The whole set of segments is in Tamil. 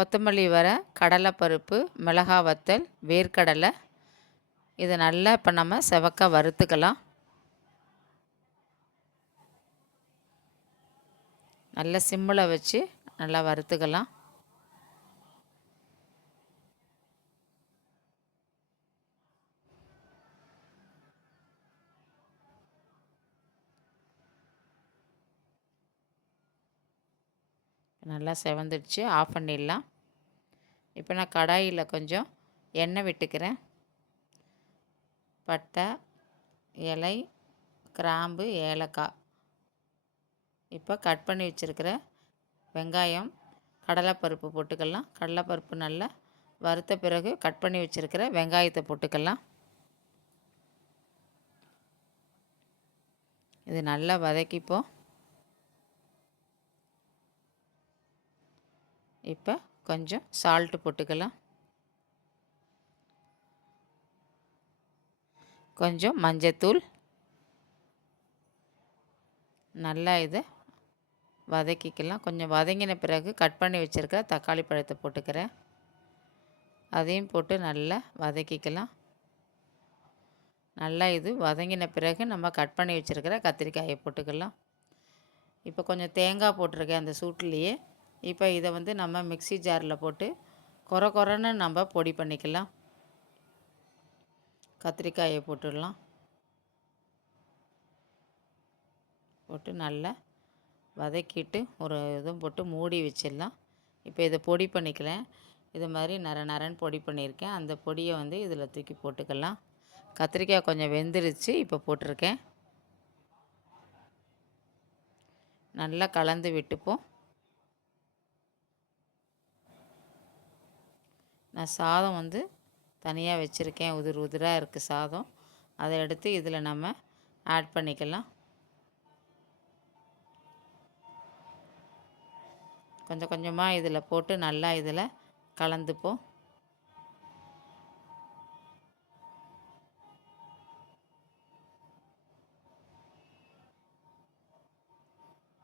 கொத்தமல்லி வர, கடலைப்பருப்பு, மிளகாய் வத்தல், வேர்க்கடலை இதை நல்லா இப்போ நம்ம செவக்க வறுத்துக்கலாம். நல்லா சிம்மில் வச்சு நல்லா வறுத்துக்கலாம். நல்லா செவந்துடுச்சு, ஆஃப் பண்ணிடலாம். இப்போ நான் கடாயில் கொஞ்சம் எண்ணெய் விட்டுக்கிறேன். பட்டை, இலை, கிராம்பு, ஏலக்காய். இப்போ கட் பண்ணி வச்சுருக்கிற வெங்காயம், கடலைப்பருப்பு போட்டுக்கலாம். கடலைப்பருப்பு நல்லா வறுத்த பிறகு கட் பண்ணி வச்சுருக்கிற வெங்காயத்தை போட்டுக்கலாம். இது நல்லா வதக்கிப்போம். இப்போ கொஞ்சம் சால்ட்டு போட்டுக்கலாம். கொஞ்சம் மஞ்சத்தூள். நல்லா இதை வதக்கிக்கலாம். கொஞ்சம் வதங்கின பிறகு கட் பண்ணி வச்சுருக்கிற தக்காளி பழத்தை போட்டுக்கிறேன். அதையும் போட்டு நல்லா வதக்கிக்கலாம். நல்லா இது வதங்கின பிறகு நம்ம கட் பண்ணி வச்சுருக்கிற கத்திரிக்காயை போட்டுக்கலாம். இப்போ கொஞ்சம் தேங்காய் போட்டிருக்கேன் அந்த சூட்லேயே. இப்போ இதை வந்து நம்ம மிக்ஸி ஜாரில் போட்டு கொரன்னு நம்ம பொடி பண்ணிக்கலாம். கத்திரிக்காயை போட்டுடலாம். போட்டு நல்லா வதக்கிட்டு ஒரு இதுவும் போட்டு மூடி வச்சிடலாம். இப்போ இதை பொடி பண்ணிக்கிறேன். இது மாதிரி நரன்னு பொடி பண்ணியிருக்கேன். அந்த பொடியை வந்து இதில் தூக்கி போட்டுக்கலாம். கத்திரிக்காய் கொஞ்சம் வெந்துருச்சு, இப்போ போட்டிருக்கேன். நல்லா கலந்து விட்டுப்போம். நான் சாதம் வந்து தனியாக வச்சுருக்கேன். உதிராக இருக்குது சாதம். அதை எடுத்து இதில் நம்ம ஆட் பண்ணிக்கலாம். கொஞ்சம் கொஞ்சமாக இதில் போட்டு நல்லா இதில் கலந்துப்போம்.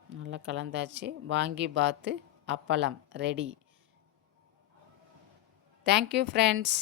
நல்லா கலந்தாச்சு. வாங்கிபாத் அப்பளம் ரெடி. Thank you friends.